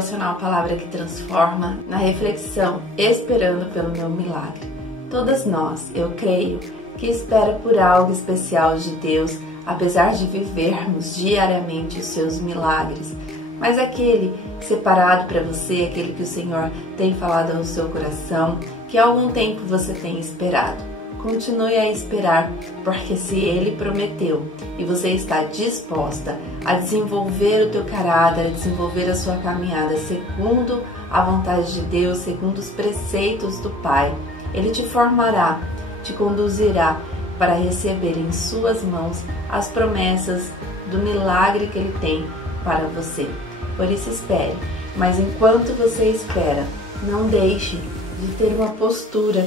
devocional Palavra que Transforma, na reflexão Esperando pelo Meu Milagre. Todas nós, eu creio, que espera por algo especial de Deus, apesar de vivermos diariamente os seus milagres. Mas aquele separado para você, aquele que o Senhor tem falado no seu coração, que há algum tempo você tem esperado. Continue a esperar, porque se Ele prometeu e você está disposta a desenvolver o teu caráter, a desenvolver a sua caminhada segundo a vontade de Deus, segundo os preceitos do Pai, Ele te formará, te conduzirá para receber em suas mãos as promessas do milagre que Ele tem para você. Por isso espere, mas enquanto você espera, não deixe de ter uma postura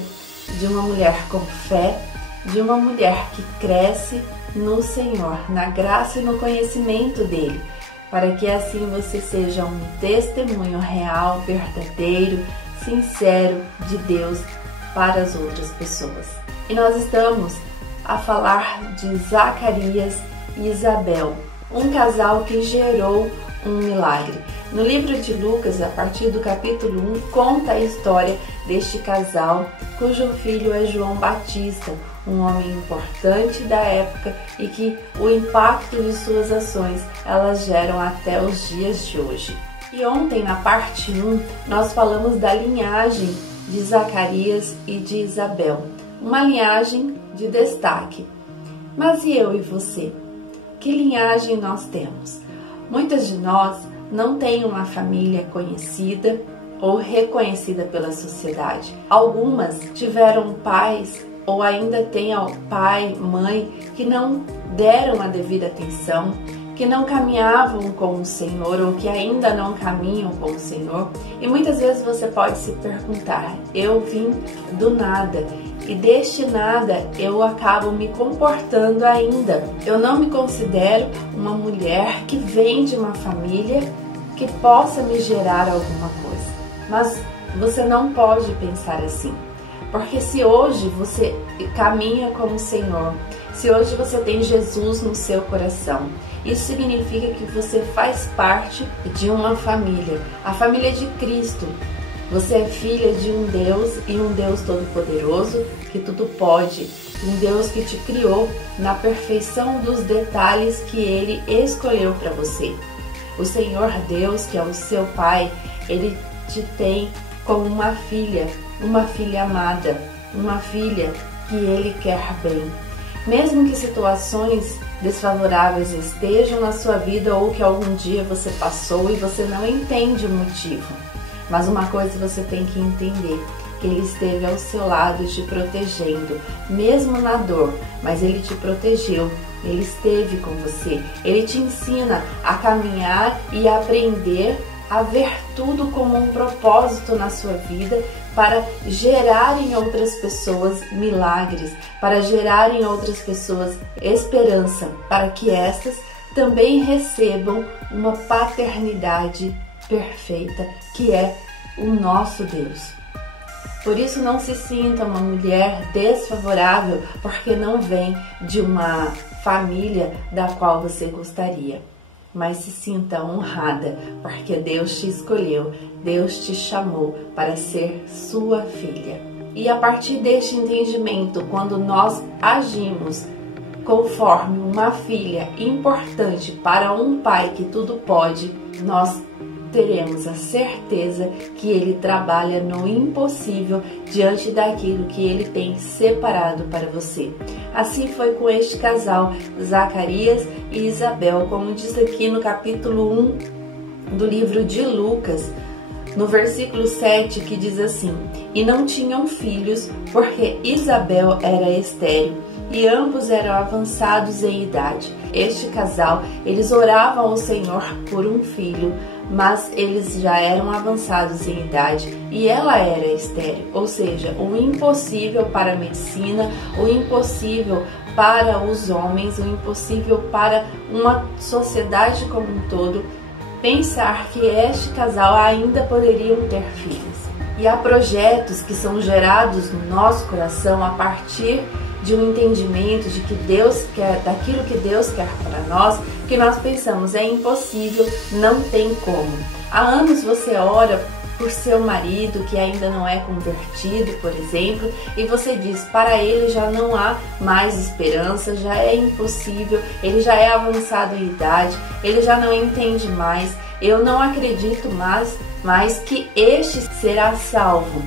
de uma mulher com fé, de uma mulher que cresce no Senhor, na graça e no conhecimento dEle, para que assim você seja um testemunho real, verdadeiro, sincero de Deus para as outras pessoas. E nós estamos a falar de Zacarias e Isabel, um casal que gerou um milagre. No livro de Lucas, a partir do capítulo 1, conta a história deste casal, cujo filho é João Batista, um homem importante da época e que o impacto de suas ações elas geram até os dias de hoje. E ontem, na parte 1, nós falamos da linhagem de Zacarias e de Isabel, uma linhagem de destaque. Mas e eu e você? Que linhagem nós temos? Muitas de nós não têm uma família conhecida ou reconhecida pela sociedade. Algumas tiveram pais ou ainda têm pai, mãe que não deram a devida atenção, que não caminhavam com o Senhor ou que ainda não caminham com o Senhor. E muitas vezes você pode se perguntar, eu vim do nada e deste nada eu acabo me comportando ainda. Eu não me considero uma mulher que vem de uma família que possa me gerar alguma coisa. Mas você não pode pensar assim, porque se hoje você caminha com o Senhor, se hoje você tem Jesus no seu coração, isso significa que você faz parte de uma família, a família de Cristo. Você é filha de um Deus e um Deus todo-poderoso que tudo pode, um Deus que te criou na perfeição dos detalhes que Ele escolheu para você. O Senhor Deus, que é o seu Pai, Ele te tem como uma filha amada, uma filha que Ele quer bem. Mesmo que situações desfavoráveis estejam na sua vida ou que algum dia você passou e você não entende o motivo, mas uma coisa você tem que entender, que Ele esteve ao seu lado te protegendo, mesmo na dor, mas Ele te protegeu, Ele esteve com você, Ele te ensina a caminhar e a aprender a ver tudo como um propósito na sua vida para gerar em outras pessoas milagres, para gerar em outras pessoas esperança, para que estas também recebam uma paternidade perfeita, que é o nosso Deus. Por isso não se sinta uma mulher desfavorável porque não vem de uma família da qual você gostaria. Mas se sinta honrada, porque Deus te escolheu, Deus te chamou para ser sua filha. E a partir deste entendimento, quando nós agimos conforme uma filha importante para um pai que tudo pode, nós teremos a certeza que Ele trabalha no impossível diante daquilo que Ele tem separado para você. Assim foi com este casal, Zacarias e Isabel, como diz aqui no capítulo 1 do livro de Lucas, no versículo 7, que diz assim: E não tinham filhos, porque Isabel era estéril, e ambos eram avançados em idade. Este casal, eles oravam ao Senhor por um filho, mas eles já eram avançados em idade e ela era estéril, ou seja, o impossível para a medicina, o impossível para os homens, o impossível para uma sociedade como um todo, pensar que este casal ainda poderiam ter filhos. E há projetos que são gerados no nosso coração a partir de um entendimento de que Deus quer, daquilo que Deus quer para nós, que nós pensamos é impossível, não tem como. Há anos você ora por seu marido que ainda não é convertido, por exemplo, e você diz, para ele já não há mais esperança, já é impossível, ele já é avançado em idade, ele já não entende mais, eu não acredito mais que este será salvo.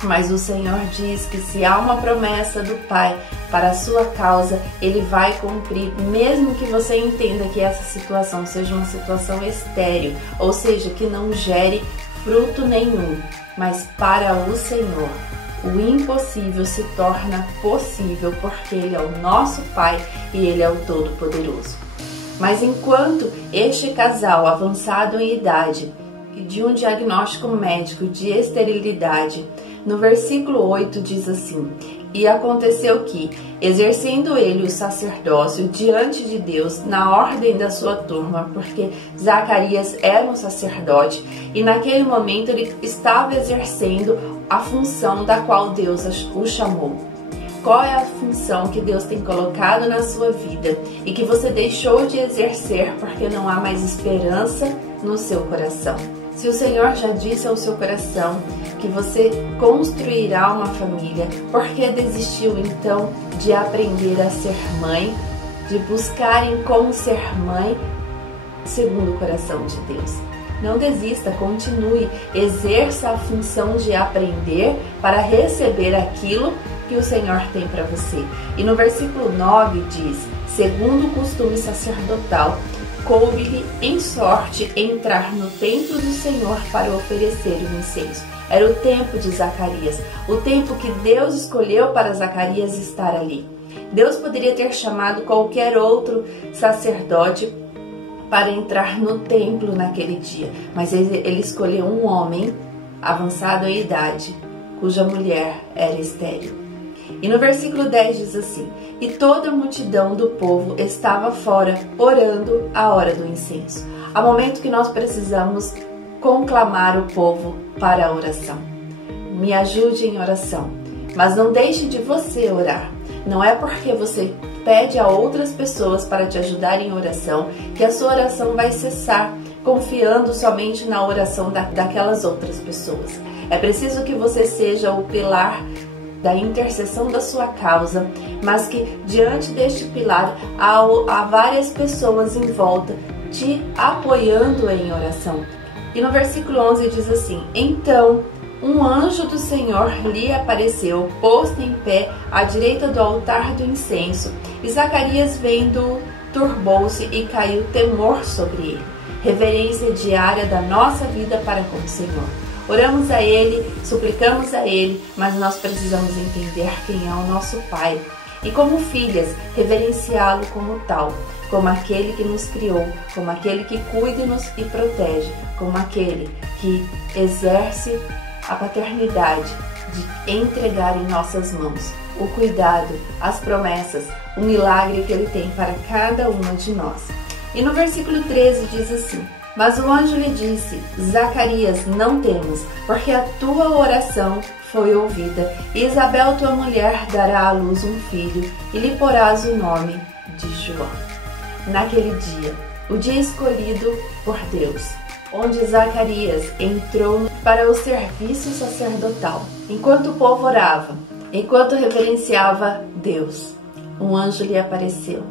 Mas o Senhor diz que se há uma promessa do Pai para a sua causa, Ele vai cumprir, mesmo que você entenda que essa situação seja uma situação estéril, ou seja, que não gere fruto nenhum. Mas para o Senhor, o impossível se torna possível, porque Ele é o nosso Pai e Ele é o Todo-Poderoso. Mas enquanto este casal avançado em idade, de um diagnóstico médico de esterilidade, no versículo 8 diz assim: e aconteceu que, exercendo ele o sacerdócio diante de Deus na ordem da sua turma, porque Zacarias era um sacerdote, e naquele momento ele estava exercendo a função da qual Deus o chamou. Qual é a função que Deus tem colocado na sua vida e que você deixou de exercer porque não há mais esperança no seu coração? Se o Senhor já disse ao seu coração que você construirá uma família, por que desistiu então de aprender a ser mãe, de buscarem como ser mãe segundo o coração de Deus? Não desista, continue, exerça a função de aprender para receber aquilo que o Senhor tem para você. E no versículo 9 diz, segundo o costume sacerdotal, coube-lhe em sorte entrar no templo do Senhor para oferecer o incenso. Era o tempo de Zacarias, o tempo que Deus escolheu para Zacarias estar ali. Deus poderia ter chamado qualquer outro sacerdote para entrar no templo naquele dia, mas ele escolheu um homem avançado em idade, cuja mulher era estéril. E no versículo 10 diz assim, e toda a multidão do povo estava fora, orando a hora do incenso. Há momento que nós precisamos conclamar o povo para a oração. Me ajude em oração, mas não deixe de você orar. Não é porque você pede a outras pessoas para te ajudar em oração que a sua oração vai cessar, confiando somente na oração daquelas outras pessoas. É preciso que você seja o pilar da intercessão da sua causa, mas que diante deste pilar há várias pessoas em volta te apoiando em oração. E no versículo 11 diz assim, então um anjo do Senhor lhe apareceu, posto em pé à direita do altar do incenso, e Zacarias vendo turbou-se e caiu temor sobre ele. Reverência diária da nossa vida para com o Senhor. Oramos a Ele, suplicamos a Ele, mas nós precisamos entender quem é o nosso Pai. E como filhas, reverenciá-lo como tal, como aquele que nos criou, como aquele que cuida-nos e protege, como aquele que exerce a paternidade de entregar em nossas mãos o cuidado, as promessas, o milagre que Ele tem para cada uma de nós. E no versículo 13 diz assim, mas o anjo lhe disse, Zacarias, não temas, porque a tua oração foi ouvida, e Isabel, tua mulher, dará à luz um filho, e lhe porás o nome de João. Naquele dia, o dia escolhido por Deus, onde Zacarias entrou para o serviço sacerdotal, enquanto o povo orava, enquanto reverenciava Deus, um anjo lhe apareceu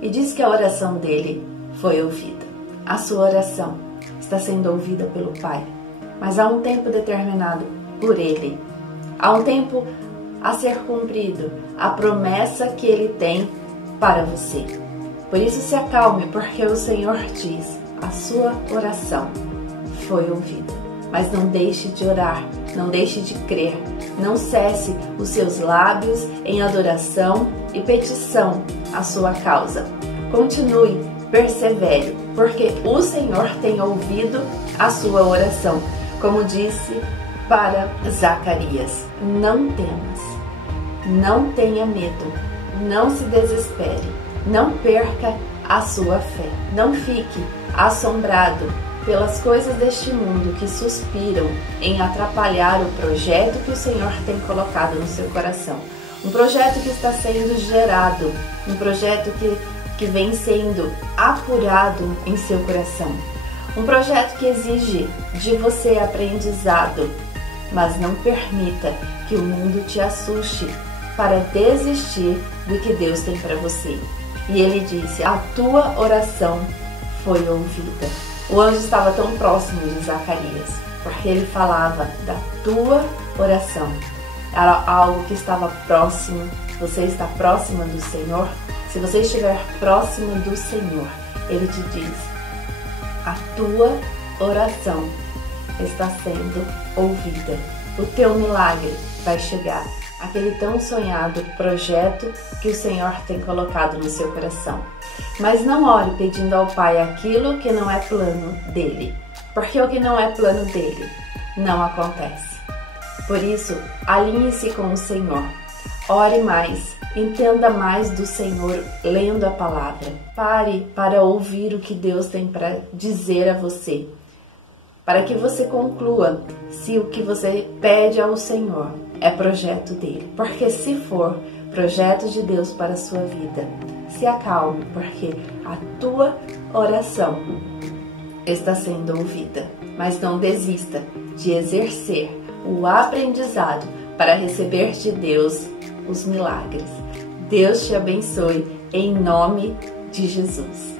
e disse que a oração dele foi ouvida. A sua oração está sendo ouvida pelo Pai, mas há um tempo determinado por Ele. Há um tempo a ser cumprido, a promessa que Ele tem para você. Por isso se acalme, porque o Senhor diz, a sua oração foi ouvida. Mas não deixe de orar, não deixe de crer, não cesse os seus lábios em adoração e petição à sua causa. Continue, persevere, porque o Senhor tem ouvido a sua oração, como disse para Zacarias. Não temas, não tenha medo, não se desespere, não perca a sua fé, não fique assombrado pelas coisas deste mundo que suspiram em atrapalhar o projeto que o Senhor tem colocado no seu coração. Um projeto que está sendo gerado, um projeto que vem sendo apurado em seu coração. Um projeto que exige de você aprendizado, mas não permita que o mundo te assuste para desistir do que Deus tem para você. E ele disse: a tua oração foi ouvida. O anjo estava tão próximo de Zacarias, porque ele falava da tua oração. Era algo que estava próximo. Você está próxima do Senhor? Se você estiver próximo do Senhor, ele te diz: a tua oração está sendo ouvida. O teu milagre vai chegar. Aquele tão sonhado projeto que o Senhor tem colocado no seu coração. Mas não ore pedindo ao Pai aquilo que não é plano dele, porque o que não é plano dele não acontece. Por isso, alinhe-se com o Senhor. Ore mais, entenda mais do Senhor lendo a palavra. Pare para ouvir o que Deus tem para dizer a você, para que você conclua se o que você pede ao Senhor é projeto dele. Porque se for projeto de Deus para a sua vida, se acalme, porque a tua oração está sendo ouvida. Mas não desista de exercer o aprendizado para receber de Deus os milagres. Deus te abençoe em nome de Jesus.